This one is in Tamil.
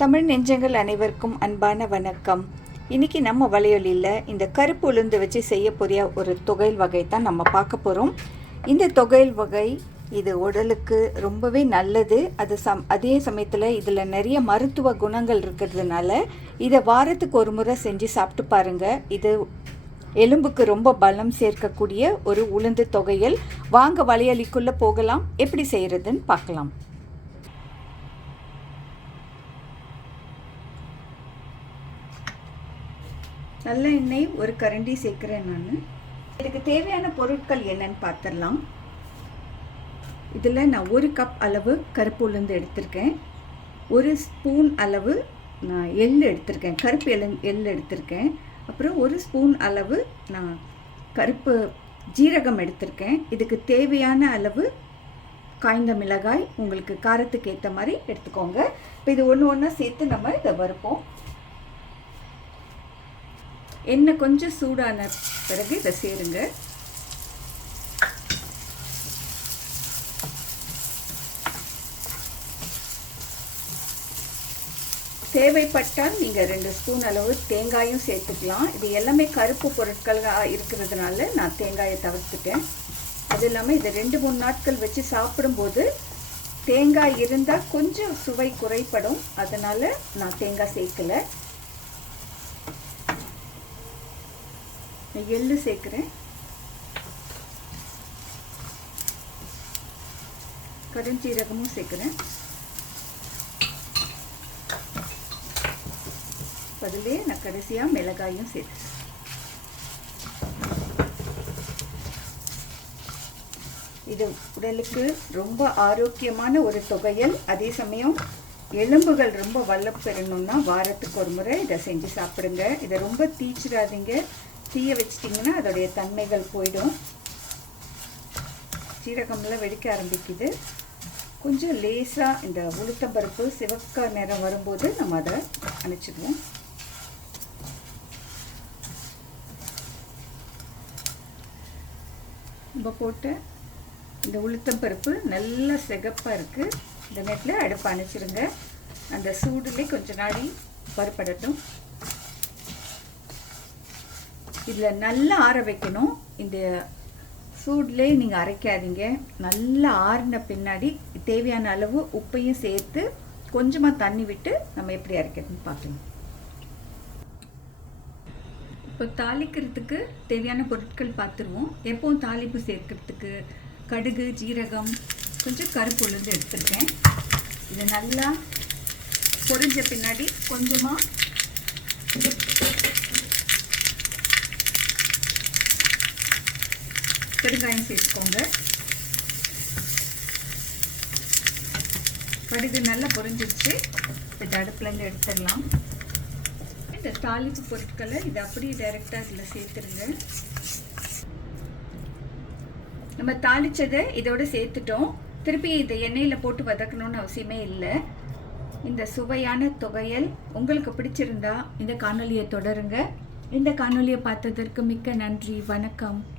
தமிழ் நெஞ்சங்கள் அனைவருக்கும் அன்பான வணக்கம். இன்னைக்கு நம்ம வலையொலியில் இந்த கருப்பு உளுந்து வச்சு செய்யக்கூடிய ஒரு தொகைல் வகை தான் நம்ம பார்க்க போகிறோம் இந்த தொகையல் வகை இது உடலுக்கு ரொம்பவே நல்லது. அது சம் அதே சமயத்தில் இதில் நிறைய மருத்துவ குணங்கள் இருக்கிறதுனால இதை வாரத்துக்கு ஒரு முறை செஞ்சு சாப்பிட்டு பாருங்கள் இது எலும்புக்கு ரொம்ப பலம் சேர்க்கக்கூடிய ஒரு உளுந்து தொகையல். வாங்க வளையலிக்குள்ளே போகலாம். எப்படி செய்கிறதுன்னு பார்க்கலாம். நல்ல எண்ணெய் ஒரு கரண்டி சேர்க்குறேன் நான். இதுக்கு தேவையான பொருட்கள் என்னன்னு பார்த்துடலாம் இதில் நான் ஒரு கப் அளவு கருப்பு உளுந்து எடுத்திருக்கேன். ஒரு ஸ்பூன் அளவு நான் எள் எடுத்திருக்கேன். கருப்பு எள் எள் எடுத்திருக்கேன். அப்புறம் ஒரு ஸ்பூன் அளவு நான் கருப்பு ஜீரகம் எடுத்திருக்கேன். இதுக்கு தேவையான அளவு காய்ந்த மிளகாய் உங்களுக்கு காரத்துக்கு ஏற்ற மாதிரி எடுத்துக்கோங்க. இப்போ இது ஒன்று ஒன்றா சேர்த்து நம்ம இதை வறுப்போம். எண்ணெய் கொஞ்சம் சூடான பிறகு இதை சேருங்க. தேவைப்பட்டால் நீங்கள் ரெண்டு ஸ்பூன் அளவு தேங்காயும் சேர்த்துக்கலாம். இது எல்லாமே கருப்பு பொருட்கள் இருக்கிறதுனால நான் தேங்காயை தவிர்த்துட்டேன். அது இல்லாமல் இதை ரெண்டு மூணு நாட்கள் வச்சு சாப்பிடும்போது தேங்காய் இருந்தால் கொஞ்சம் சுவை குறைப்படும் அதனால் நான் தேங்காய் சேர்க்கலை. எள்ளு சேர்க்குறேன். கருஞ்சீரகமும் சேர்க்குறேன். அதிலே நான் கடைசியாக மிளகாயும் சேர்த்து இது உடலுக்கு ரொம்ப ஆரோக்கியமான ஒரு தொகையல். அதே சமயம் எலும்புகள் ரொம்ப வல்ல பெறணும்னா வாரத்துக்கு ஒரு முறை இதை செஞ்சு சாப்பிடுங்க. இதை ரொம்ப தீச்சிடாதீங்க. தீய வச்சிட்டிங்கன்னா அதோடைய தன்மைகள் போயிடும். சீரகம்லாம் வெடிக்க ஆரம்பிக்குது. கொஞ்சம் லேசாக இந்த உளுத்தம்பருப்பு சிவக்க நேரம் வரும்போது நம்ம அதை அணைச்சிடுவோம். நம்ம போட்ட இந்த உளுத்தம்பருப்பு நல்லா சிகப்பாக இருக்குது இந்த நேரத்தில் அடுப்பு அணைச்சிருங்க. அந்த சூடுலேயே கொஞ்ச நாளை பருப்படட்டும் இதில் நல்லா ஆற வைக்கணும். இந்த சூட்லேயே நீங்கள் அரைக்காதீங்க. நல்லா ஆறின பின்னாடி தேவையான அளவு உப்பையும் சேர்த்து கொஞ்சமாக தண்ணி விட்டு நம்ம எப்படி அரைக்கிறதுன்னு பார்க்கலாம் இப்போ தாளிக்கிறதுக்கு தேவையான பொருட்கள் பார்த்துருவோம். எப்போவும் தாளிப்பு சேர்க்கறதுக்கு கடுகு ஜீரகம் கொஞ்சம் கருப்பு உளுந்து எடுத்துருக்கேன். இது நல்லா பொரிஞ்ச பின்னாடி கொஞ்சமாக பெருங்காயம் சேர்த்துக்கோங்க. கடுகு நல்லா பொரிஞ்சிருச்சு. இது அடுப்புலேருந்து எடுத்துடலாம். இந்த தாளிப்பு பொருட்களை இதை அப்படியே டைரெக்டாக இதில் சேர்த்துருங்க நம்ம தாளித்ததை இதோட சேர்த்துட்டோம். திருப்பி இதை எண்ணெயில் போட்டு வதக்கணும்னு அவசியமே இல்லை. இந்த சுவையான தொகையல் உங்களுக்கு பிடிச்சிருந்தா இந்த காணொலியை தொடருங்க. இந்த காணொலியை பார்த்ததற்கு மிக்க நன்றி. வணக்கம்.